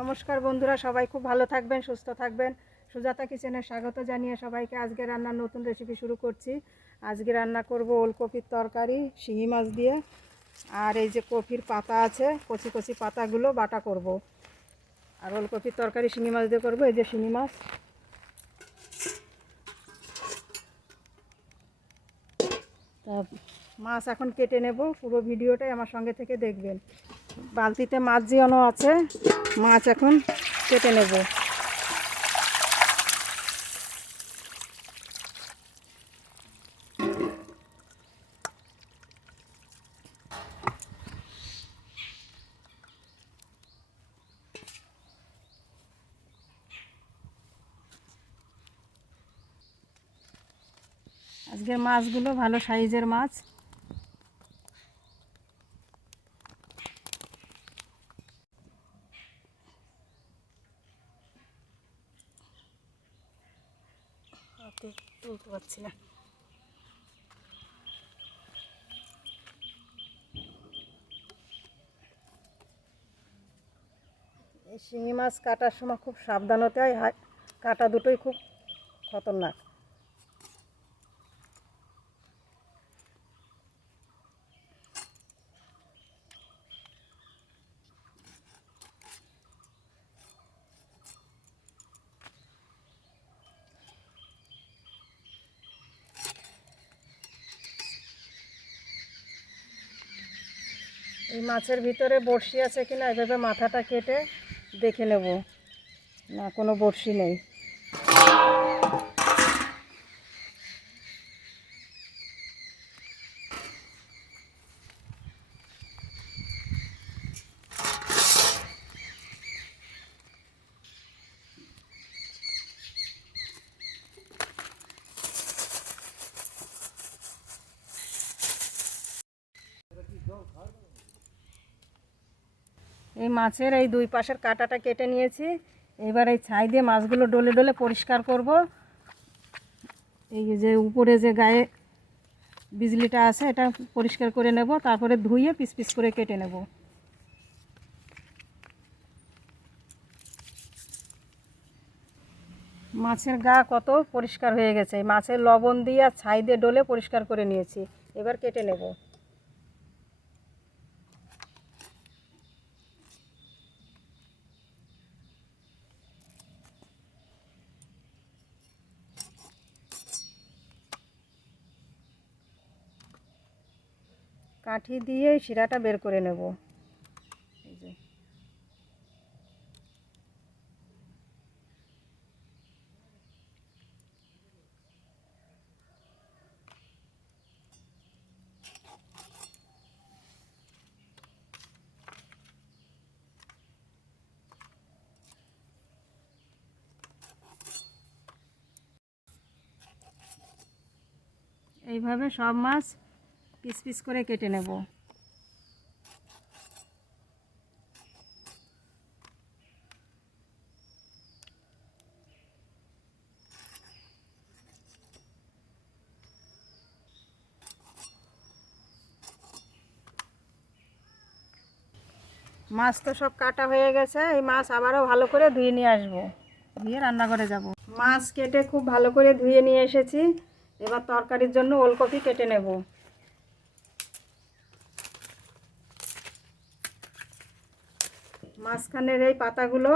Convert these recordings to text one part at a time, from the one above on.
নমস্কার বন্ধুরা, সবাই খুব ভালো থাকবেন, সুস্থ থাকবেন। সুজাতা কিচেনে স্বাগত জানিয়ে সবাইকে আজকে রান্নার নতুন রেসিপি শুরু করছি। আজকে রান্না করব ওলকপির তরকারি, শিঙি মাছ দিয়ে। আর এই যে কপির পাতা আছে, কচি কচি পাতাগুলো বাটা করব। আর ওলকপির তরকারি, শিঙি মাছ দিয়ে করব, এই যে শিঙি মাছ। তা মাছ এখন কেটে নেব, পুরো ভিডিওটাই আমার সঙ্গে থেকে দেখবেন। বালতিতে মাছ জিয়ানো আছে, মাছ এখন কেটে নেব। আজকের মাছগুলো ভালো সাইজের মাছ হাতে তুলতে পারছি না। এই শিঙি মাছ কাটার সময় খুব সাবধানতাই হয়। কাটা দুটোই খুব খতরনাক। মাছের ভিতরে বড়শি আছে কিনা এভাবে মাথাটা কেটে দেখে নেব। না কোনো বড়শি নেই। এই মাছের এই দুই পাশের কাঁটাটা কেটে নিয়েছি। এবার এই ছাই দিয়ে মাছগুলো ডলে ডলে পরিষ্কার করব। এই যে উপরে যে গায়ে বিজলিটা আছে, এটা পরিষ্কার করে নেব, তারপরে ধুয়ে পিস পিস করে কেটে নেব। মাছের গা কত পরিষ্কার হয়ে গেছে। মাছের লবণ দিয়ে আর ছাই দিয়ে ডলে পরিষ্কার করে নিয়েছি। এবার কেটে নেব। কাঠি দিয়ে শিরাটা বের করে নেব। এইভাবে সব মাছ পিস পিস করে কেটে নেব। মাছ তো সব কাটা হয়ে গেছে, এই মাছ আবারও ভালো করে ধুয়ে নিয়ে আসব। ধুয়ে রান্নাঘরে যাব। মাছ কেটে খুব ভালো করে ধুয়ে নিয়ে এসেছি। এবার তরকারির জন্য ওলকপি কেটে নেব। মাঝখানের এই পাতাগুলো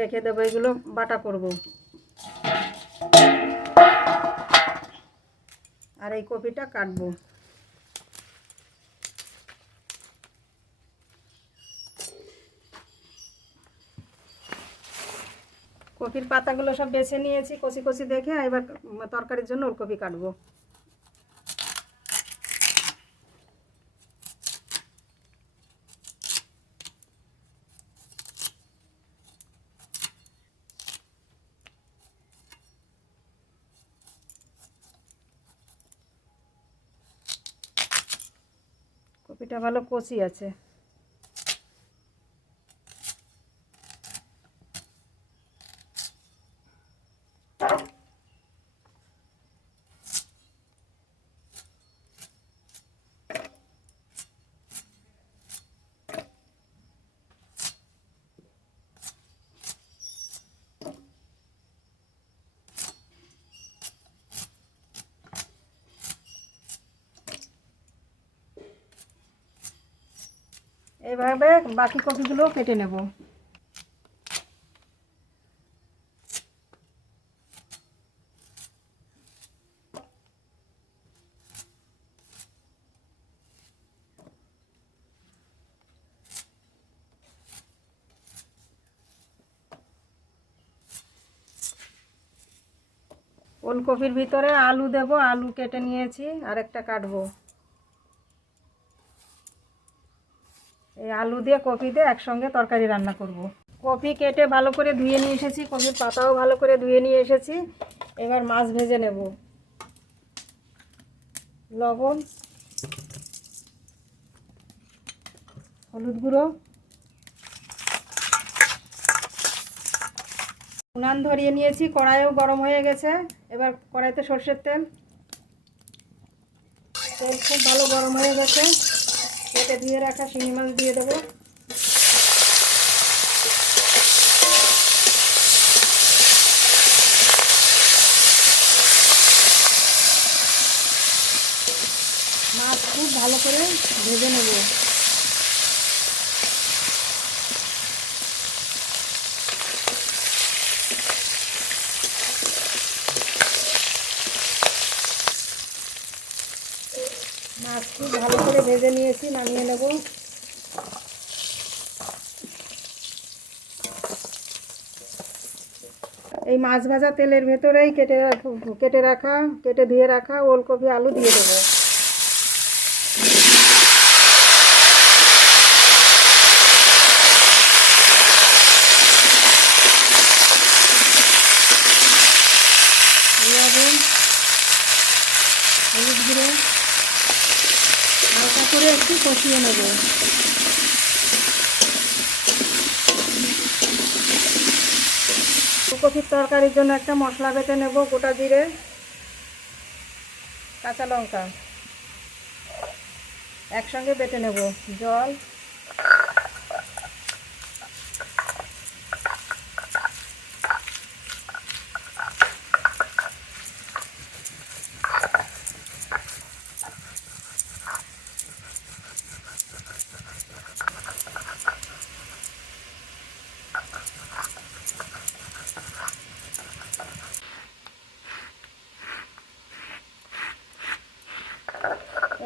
রেখে দেবো, এগুলো বাটা করব। আর এই কপিটা কাটবো। কপির পাতাগুলো সব বেছে নিয়েছি কচি কচি দেখে, এবার তরকারির জন্য ওলকপি কাটবো। কপিটা ভালো কষি আছে। এভাবে বাকি কপিগুলো কেটে নেব। ওলকপির ভিতরে আলু দেব, আলু কেটে নিয়েছি আর একটা কাটবো। আলু দিয়ে কপি দিয়ে একসঙ্গে তরকারি রান্না করব। কপি কেটে ভালো করে ধুয়ে নিয়ে এসেছি কপির পাতাও ভালো করে ধুয়ে নিয়ে এসেছি। এবার মাছ ভেজে নেব। লবণ, হলুদ গুঁড়ো, উনান ধরিয়ে নিয়েছি, কড়াইও গরম হয়ে গেছে। এবার কড়াইতে সর্ষের তেল। তেল খুব ভালো গরম হয়ে গেছে। কেটে ধুয়ে রাখা শিঙি মাছ দিয়ে দেবো। মাছ খুব ভালো করে ভেজে নেব মাছ খুব ভালো করে ভেজে নিয়েছি নামিয়ে নেব। এই মাছ ভাজা তেলের ভেতরেই কেটে কেটে রাখা, কেটে ধুয়ে রাখা ওলকপি, আলু দিয়ে দেবো লবণ হলুদ গুঁড়ো হালকা করে একটু কষিয়ে নেব। ফুলকপির তরকারির জন্য একটা মশলা বেটে নেব, গোটা জিরে, কাঁচা লঙ্কা। একসঙ্গে বেটে নেব, জল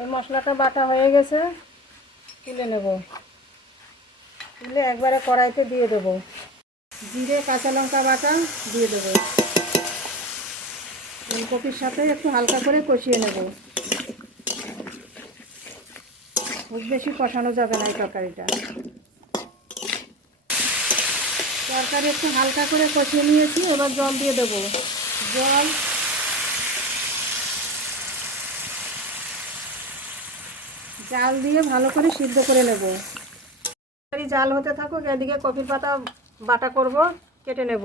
এই মশলাটা বাটা হয়ে গেছে, তুলে নেব। তুলে একবারে কড়াইতে দিয়ে দেব। জিরে, কাঁচা লঙ্কা বাটা দিয়ে দেব। ফুলকপির সাথে একটু হালকা করে কষিয়ে নেব। খুব বেশি কষানো যাবে না এই তরকারিটা। তরকারি একটু হালকা করে কষিয়ে নিয়েছি, এবার জল দিয়ে দেবো। জল জাল দিয়ে ভালো করে সিদ্ধ করে নেব। জাল হতে থাকুক, এদিকে কপির পাতা বাটা করব, কেটে নেব।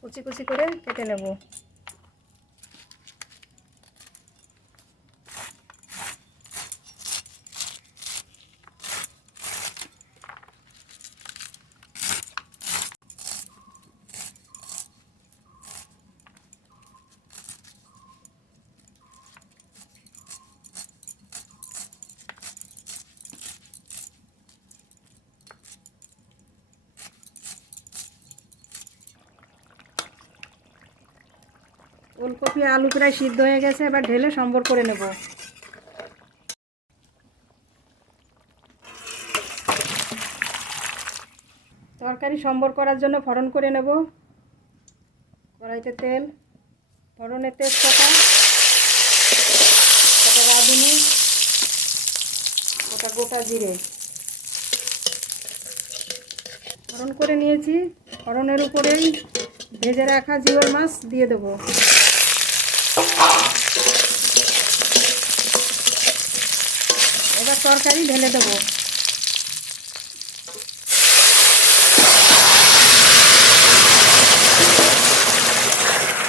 কুচি কুচি করে কেটে নেব। ওলকপি, আলু প্রায় সিদ্ধ হয়ে গেছে, এবার ঢেলে সম্বর করে নেব। তরকারি সম্বর করার জন্য ফড়ন করে নেব। কড়াইতে তেল ফড়নের তেজপাতা, রাঁধুনি কটা গোটা জিরে। ফড়ন করে নিয়েছি, ফড়নের উপরেই ভেজে রাখা জিওল মাছ দিয়ে দেবো। তরকারি ঢেলে দেবো।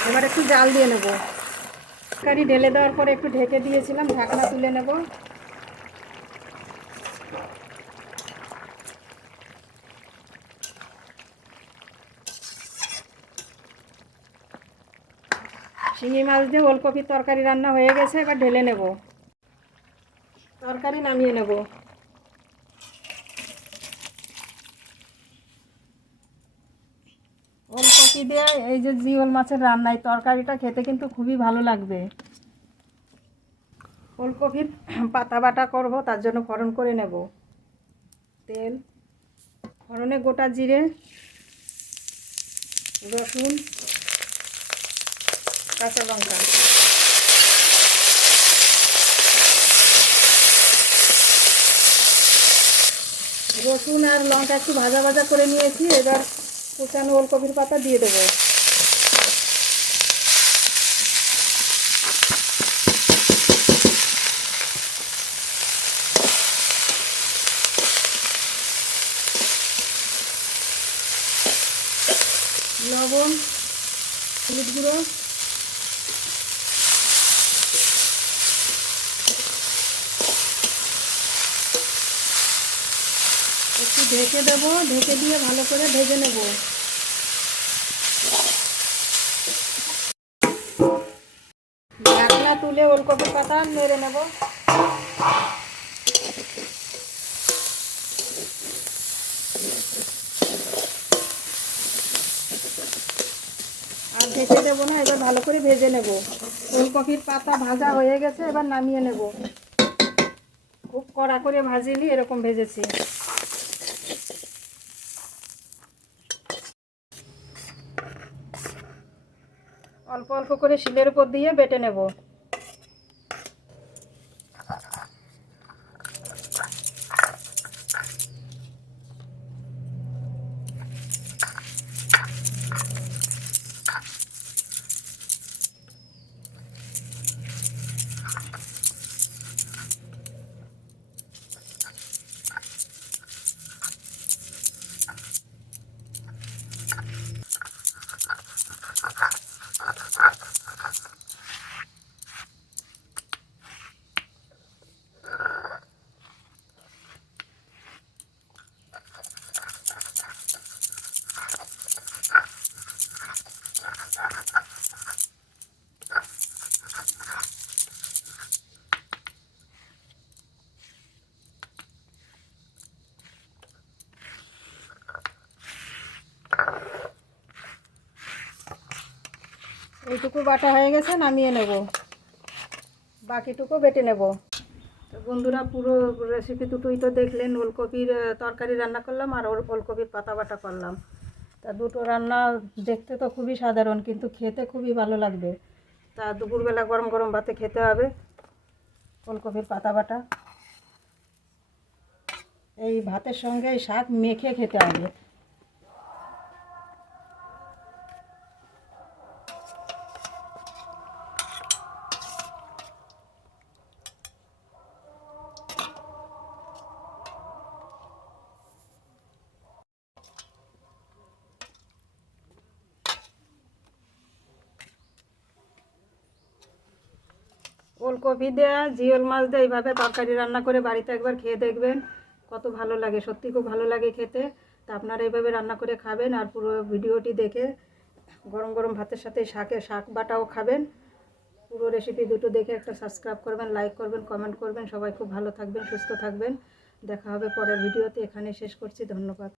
এবার একটু জাল দিয়ে নেব। তরকারি ঢেলে দেওয়ার পরে একটু ঢেকে দিয়েছিলাম, ঢাকনা তুলে নেব। শিঙি মাছ দিয়ে ওলকপির তরকারি রান্না হয়ে গেছে, এবার ঢেলে নেব। তরকারি নামিয়ে নেব। ওলকপি দিয়ে এই যে জিওল মাছের রান্না, এই তরকারিটা খেতে কিন্তু খুবই ভালো লাগবে। ওলকপির পাতা বাটা করব, তার জন্য ফোড়ন করে নেব। তেল, ফোড়নে গোটা জিরে, রসুন, কাঁচা লঙ্কা। রসুন আর লঙ্কা একটু ভাজা ভাজা করে নিয়েছি, এবার কুচানো ওলকপির পাতা দিয়ে দেবো। লবণ, হলুদ গুঁড়ো একটু ঢেকে দেবো, ঢেকে দিয়ে ভালো করে ভেজে নেব। ঢাকনা তুলে ওলকপির পাতা নেড়ে নেব। আর ঢেকে দেবো না, এবার ভালো করে ভেজে নেব। ওলকপির পাতা ভাজা হয়ে গেছে, এবার নামিয়ে নেব। খুব কড়া করে ভাজিনি এরকম ভেজেছি। অল্প অল্প করে শিলের উপর দিয়ে বেটে নেব। এইটুকু বাটা হয়ে গেছে, নামিয়ে নেব। বাকিটুকু বেটে নেব। তো বন্ধুরা, পুরো রেসিপি দুটোই তো দেখলেন, ওলকপির তরকারি রান্না করলাম আর ওল- ওলকপির পাতা বাটা করলাম। তা দুটো রান্না দেখতে তো খুবই সাধারণ, কিন্তু খেতে খুবই ভালো লাগবে। তা দুপুরবেলা গরম গরম ভাতে খেতে হবে ওলকপির পাতা বাটা। এই ভাতের সঙ্গে শাক মেখে খেতে হবে। ওলকপি দেওয়া জিওল মাছ দিয়ে, এইভাবে তরকারি রান্না করে বাড়িতে একবার খেয়ে দেখবেন। কত ভালো লাগে, সত্যি খুব ভালো লাগে খেতে। তা আপনারা এইভাবে রান্না করে খাবেন আর পুরো ভিডিওটি দেখে গরম গরম ভাতের সাথে শাকে, শাক বাটাও খাবেন। পুরো রেসিপি দুটো দেখে একটা সাবস্ক্রাইব করবেন লাইক করবেন কমেন্ট করবেন। সবাই খুব ভালো থাকবেন, সুস্থ থাকবেন। দেখা হবে পরের ভিডিওতে এখানে শেষ করছি, ধন্যবাদ।